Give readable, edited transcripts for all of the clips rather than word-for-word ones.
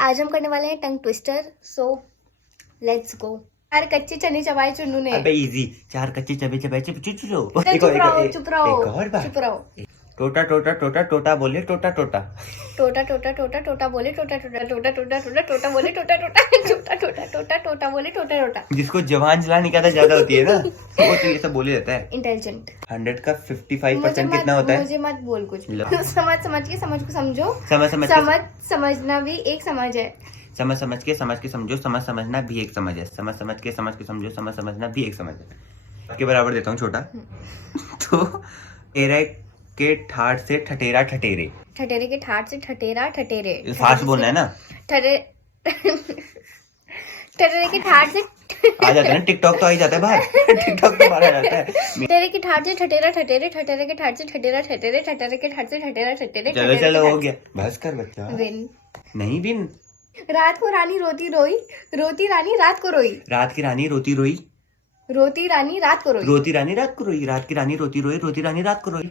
आज हम करने वाले हैं tongue twister, so let's go. यार कच्चे चने चबाए चुन्नू ने। अबे इजी, 4 कच्चे चबे चबाए चुप चुप रहो, चुप रहो, एक और बार। चुप रहो। टोटा टोटा टोटा टोटा बोले टोटा टोटा टोटा टोटा टोटा टोटा बोले टोटा टोटा टोटा टोटा टोटा टोटा बोले टोटा टोटा टोटा टोटा टोटा टोटा बोले टोटा टोटा। जिसको जवान चलाने की आदत ज्यादा होती है ना वो तो ये सब बोले रहता है। इंटेलिजेंट। 100 का 55% कितना होता है? मुझे मत बोल कुछ। लो। समझ के समझ को समझो। समझना भी एक समझ है। समझ के समझो, समझना भी एक समझ है। समझ के समझो, समझना भी एक समझ है। के बराबर देता हूँ छोटा। तो तेरा के ठाट से ठटेरा ठटेरे। ठटेरे के ठाट से ठटेरा ठटेरे। फास्ट बोलना है ना। ठटेरे के ठाट से आ जाता है ना, टिकटॉक तो आ ही जाता है बाहर। टिकटॉक तो बाहर आ जाता है। ठटेरे के ठाट से ठटेरा ठटेरे, ठटेरे के ठाट से ठटेरा ठटेरे, ठटेरे के ठाट से ठटेरा ठटेरे। चलो हो गया, बस कर बच्चा। विन। नहीं विन। रात को रानी रोती रोई, रोती रानी रात को रोई। रात की रानी रोती रोई, रोती रानी रात को रोई। रोती रानी रात को रोई। रात की रानी रोती रोई, रोती रानी रात को रोई।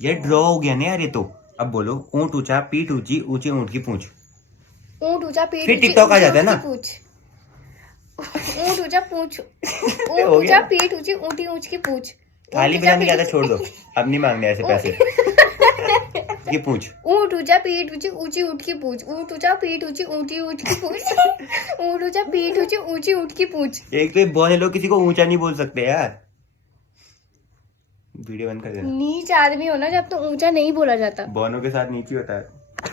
ये ड्रॉ हो गया ना यार ये तो। अब बोलो, ऊंट ऊंचा पीठ ऊंची, ऊंचे ऊंट की पूंछ। ऊंट ऊंचा पीठ फिर टिकटॉक आ जाता है ना। ऊंट ऊंचा पूंछ, ऊंट ऊंचा पीठ ऊंची, ऊंटी ऊंच की पूंछ। थाली बजाने की आदत छोड़ दो, अब नहीं मांगने ऐसे पैसे। ये पूछ। ऊंट ऊंचा पीठ ऊंची, ऊंची ऊंट की पूंछ। ऊंट ऊंचा पीठ ऊंची, ऊंटी ऊंट की पूंछ। ऊंट ऊंचा पीठ ऊंची, ऊंची ऊंट की पूंछ। एक तो बौने लोग किसी को ऊंचा नहीं बोल सकते यार। वीडियो बंद कर देना। नीच आदमी हो ना जब तो ऊंचा नहीं बोला जाता। बौनों के साथ नीचे होता है।